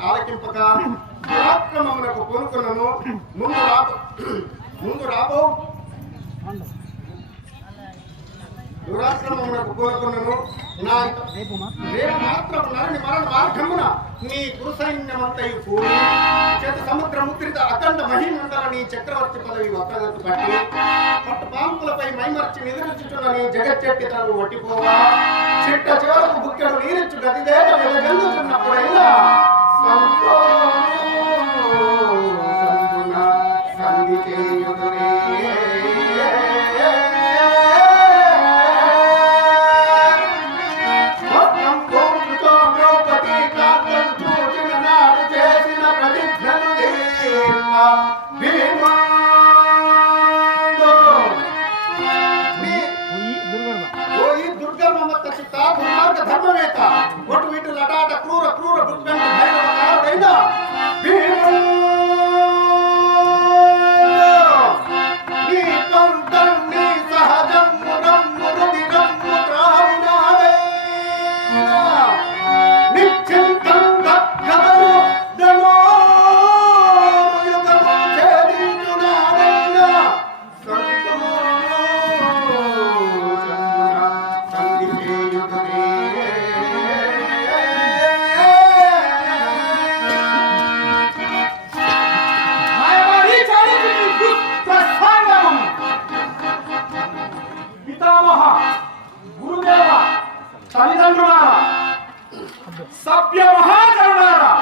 ఆలకింపక దురాక్రమమునకు కొనుక్కున్నను ముందు రాబో దురాక్రమమునకు కోరుకున్నను రేపు మాత్రం నరుని మరణ మార్గమున నీ గురు సైన్యమంతయు కూడి చేత సముద్ర ముద్రిత అఖండ మహిమండల నీ చక్రవర్తి పదవి ఒక్కగట్టు పట్టి పట్టు పాంపులపై మైమర్చి నిద్రించుచున్న నీ జగచ్చెట్టి తనను ఒట్టిపోవా చిట్ట చివరకు బుక్కెడు నీరిచ్చు గదిదేట వెదజల్లుచున్నప్పుడైనా సంధి చేయుదురే ధర్మవేత్త ఒటు వీటి లటాట క్రూర క్రూర బుద్ధంటి భైరవకారుడైన నీ పంతం నీ సహజం రమ్ము రుదిరమ్ము త్రావునాదైన నిశ్చింతం గదరు ధనోయుగము ఛేదించునాదైన సంధి చేయుదురే తల్లిదండ్రులారా సభ్య మహాకరులారా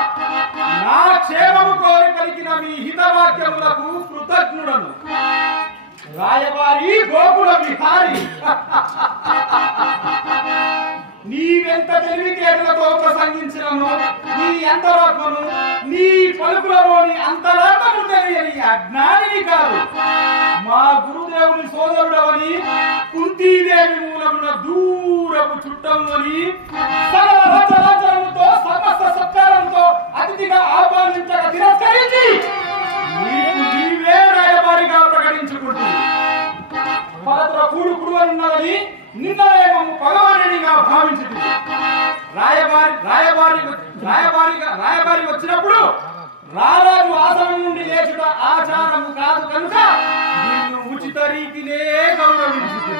నా క్షేమము కోరి పలికిన మీ హితవాక్యములకు కృతజ్ఞుడను రాయవారి గోకుల విహారి నీవెంత తెలివితేటలతో ప్రసంగించినను నీ అంతరాత్మను నీ పలుకులలోని అంతరాత్మను తెలియని అజ్ఞానిని కాదు. మా గురుదేవుని సోదరుడవని కుంతీదేవి మూలమున దూరపు చుట్టమని సకల రాజ్యరాజ్యముతో సమస్త సత్కారంతో అతిథిగా ఆహ్వానించక తిరస్కరించి నీకు నీవే రాయబారిగా ప్రకటించుకుంటుంది. పదతుల కూడు అన్నదని నిన్నలేమము భగవానునిగా భావించింది. రాయబారి వచ్చినప్పుడు రారాజు ఆసనం నుండి లేచుట ఆచారము కాదు కనుక నిన్ను ఉచిత రీతినే గౌరవించింది.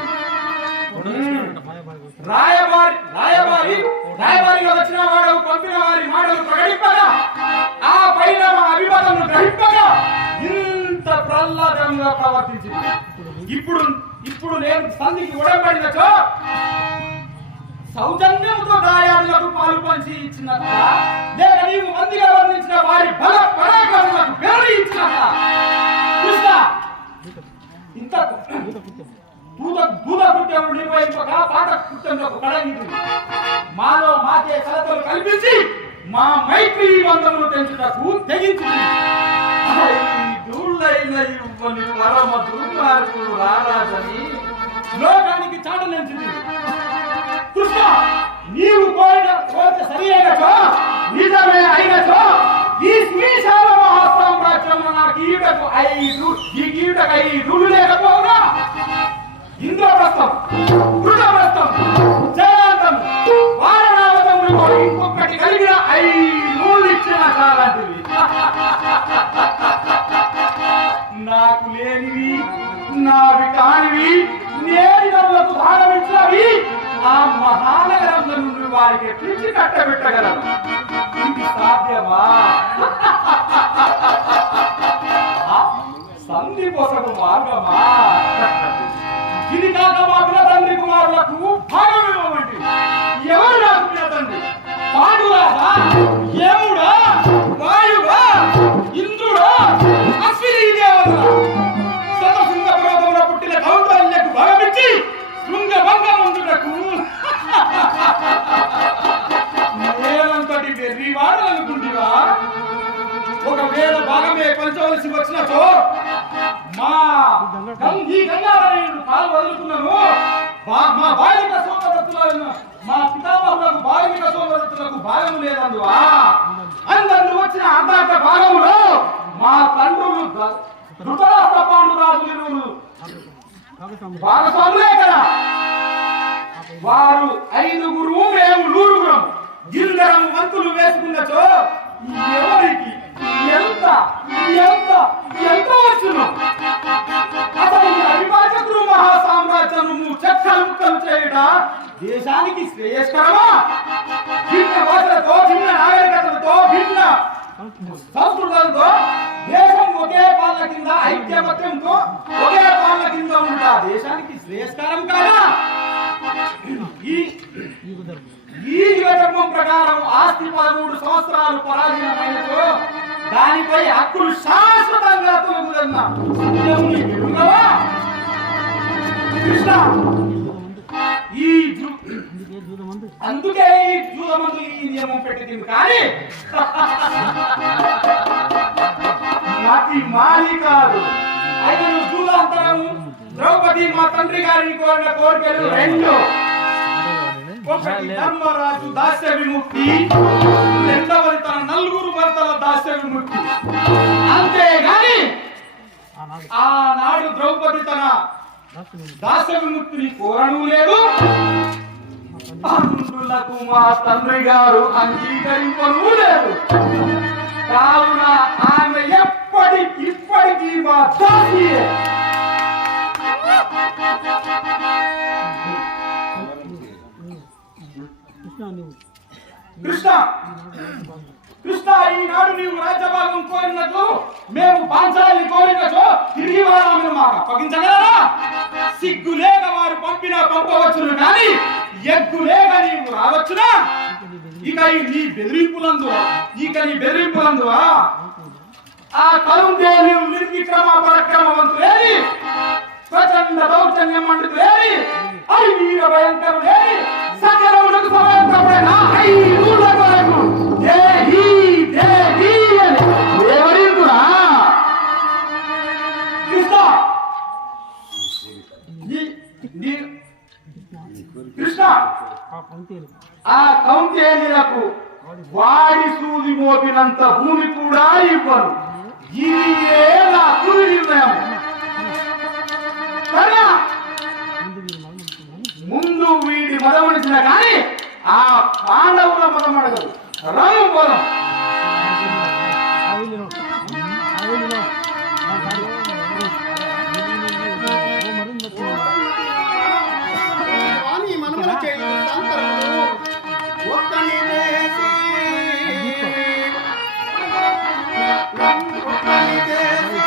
రాయబారిగా వచ్చిన వాడు పంపిన వారి మాటలు ప్రకటింపగా ఆ పైన అభివాదము గ్రహింపగా ఇంత ప్రహ్లాదంగా ప్రవర్తించింది. ఇప్పుడు నేను సంధికి ఉడబడినచో సౌజన్యంతో దాయాదులకు పాలు పంచి ఇచ్చినట్ట, లేక నీవు మందిగా వర్ణించిన వారి బల పరాక్రమాలకు పేరు ఇచ్చినట్ట. కృష్ణ ఇంత దూత కృత్యం నిర్వహింపక పాట కృత్యంలోకి కళంగితుంది. మాలో మాకే కలతలు కల్పించి మా మైత్రి బంధములు పెంచుటకు తెగించింది. ఇవ్వని పరమ దుర్మార్గుడు రారాజని లోకానికి చాటనించింది. కృష్ణ నీవు కోరిక సరి అయినచో నిజమే అయినచో ఈ శ్రీశాల మహాసామ్రాజ్యంలో నాకు ఈటకు 5 లేకపోవునా ఇంద్రప్రస్థం, వృషభప్రస్థం, జయాంతం, వారణావతములు ఇంకొకటి కలిగిన 5 ఇచ్చిన కాలాంటివి. నాకు లేనివి నావి కానివి నేరులకు దానమిచ్చినవి ఆ మహానగరంలో నుండి వారికి పిలిచి కట్టబెట్టగలను. ఇది సాధ్యమా? సంధి పొసగు మార్గమా? ఇది కాక మా పిల్లతండ్రి కుమారులకు భాగం ఇవ్వమండి. ఎవరు నాకు పిల్లతండ్రి? పాండురాజా, యముడా, వాయువా, ఇంద్రుడా, అశ్విని దేవతల శతశృంగ పర్వతమున పుట్టిన కౌంతల్యకు భాగమిచ్చి శృంగభంగముందుటకు నేనంతటి వెర్రివాడు అనుకుంటున్నా. ఒకవేళ భాగమే పంచవలసి వచ్చినచో ఈ గంగాధరుడు కాలు వదులుతున్నాను. మా బాలిక సోదరత్తులను మా పితామహులకు బాలిక సోదరత్తులకు భాగం లేదందువా అందు వచ్చిన అందాక భాగంలో మా తండ్రులు ధృతరాష్ట్ర పాండురాజులు భాగస్వాములే కదా. వారు 5 మేము 100 గిరిధరం వంతులు వేసుకున్నచో ఎవరికి ఎంత ఎంత ఎంత వచ్చును? అసలు ఈ అవిభాజకుడు మహాసామ్రాజ్యము చక్కలు ముక్కలు చేయుట దేశానికి శ్రేయస్కరమా? భిన్న భాషలతో, భిన్న నాగరికతలతో, భిన్న సంస్కృతులతో దేశం ఒకే పాలన కింద ఐక్యమత్యంతో ఒకే పాలన కింద ఉంట దేశానికి శ్రేయస్కరం కాదా? ఈ యుగధర్మం ప్రకారం ఆస్తి 13 సంవత్సరాలు పరాధీనమైనతో దానిపై హక్కులు శాశ్వతంగా తొలగుదన్న కృష్ణ. అందుకే ఈ జూదమందు ఈ నియమం పెట్టింది. కానీ మాలి కాదు. అయితే జూదాంతరము ద్రౌపది మా తండ్రి గారిని కోరిన కోరికలు 2. ఒకటి ధర్మరాజు దాస్య విముక్తి, రెండవది తన 4 భర్తల దాస్య విముక్తి. అంతేగాని ఆనాడు ద్రౌపది తన దాస్య విముక్తిని కోరను లేదు, అందులకు మా తండ్రి గారు అంగీకరింపను లేదు. కావున ఆమె ఇప్పటికీ మా దాసియే. కృష్ణ ఈనాడు నీవు రాజ్యభాగం కోరినట్లు మేము పాంచాలి కోరినచో తిరిగి వారాలను మాకు అప్పగించగలరా? సిగ్గులేక వారు పంపవచ్చును కానీ ఎగ్గులేక నీవు రావచ్చునా? ఇక నీ బెదిరింపులందువా ఆ కరుందేవి నిర్విక్రమ పరక్రమవంతులేని ప్రచండ దౌర్జన్యం మండుతులేని అవి వీర భయంకరులేని సకలమునకు సమర్థమైన 5 వరకు దేహి దేహి అని ఎవరింకురా కృష్ణ కృష్ణ ఆ కౌంటేయులకు వాడి సూది మోపినంత భూమి కూడా ఇవ్వను. ఇది నా తుది నిర్ణయం. సరేనా? ముందు వీడి మదమనిచిన కానీ ఆ పాండవుల మదమడగదు. రంగు పొలం వాణి మనముల చేయి సంతరములు ఒక్కని చేసి ఒక్కని చేసి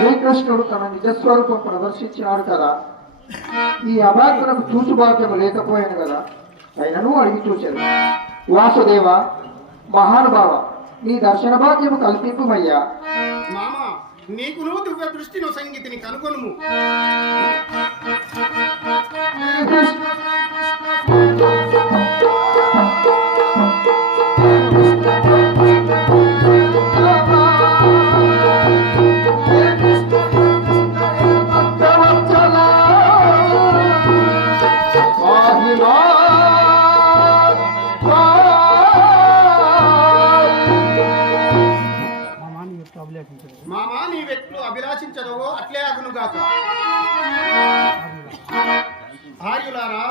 శ్రీకృష్ణుడు తన నిజస్వరూపం ప్రదర్శించినాడు కదా, ఈ అభాగ్యులకు చూచు భాగ్యము లేకపోయాను కదా, అయినను అడిగి చూశాను. వాసుదేవ మహానుభావ, నీ దర్శన భాగ్యము కల్పింపుమయ్యా. మామ నీకును దివ్య దృష్టిను సంగీతిని కనుగొనుము. మామ నీవెట్లు అభిలాషించదవో అట్లే అగునుగాక. భార్యులారా,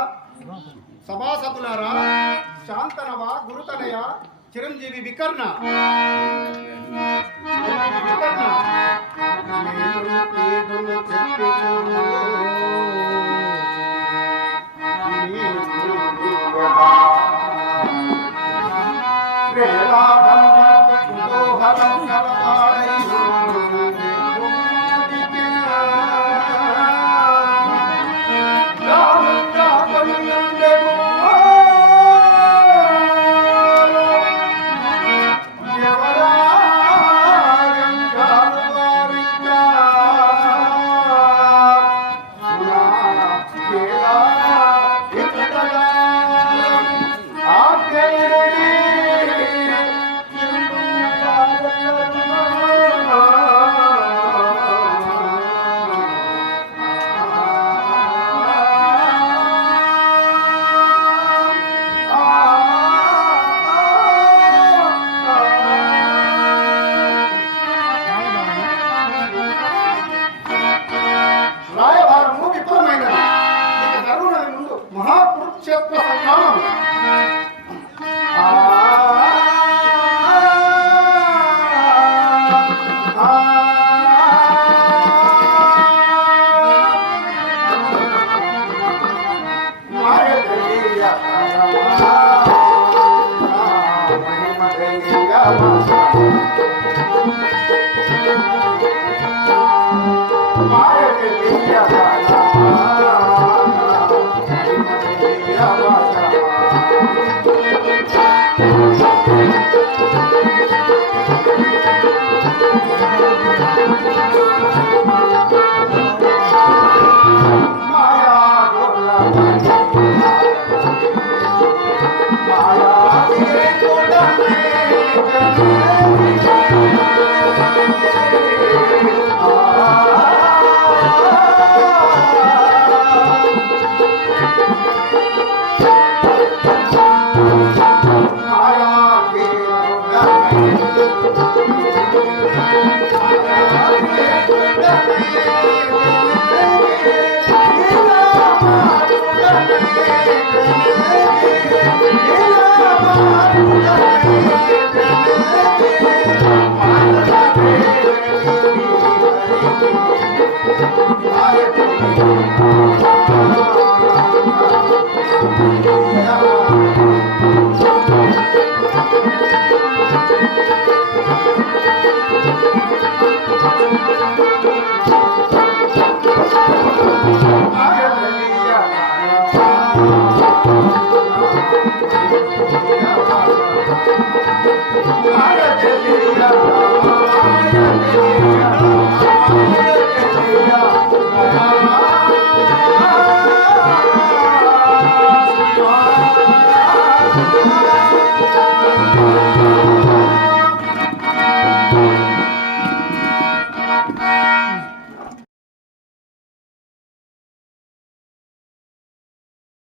సభాసతులారా, శాంతనవ, గురుతనయ, చిరంజీవి వికర్ణ మహాకురుక్షేత్ర సంగ్రామం. మాయా Hallelujah.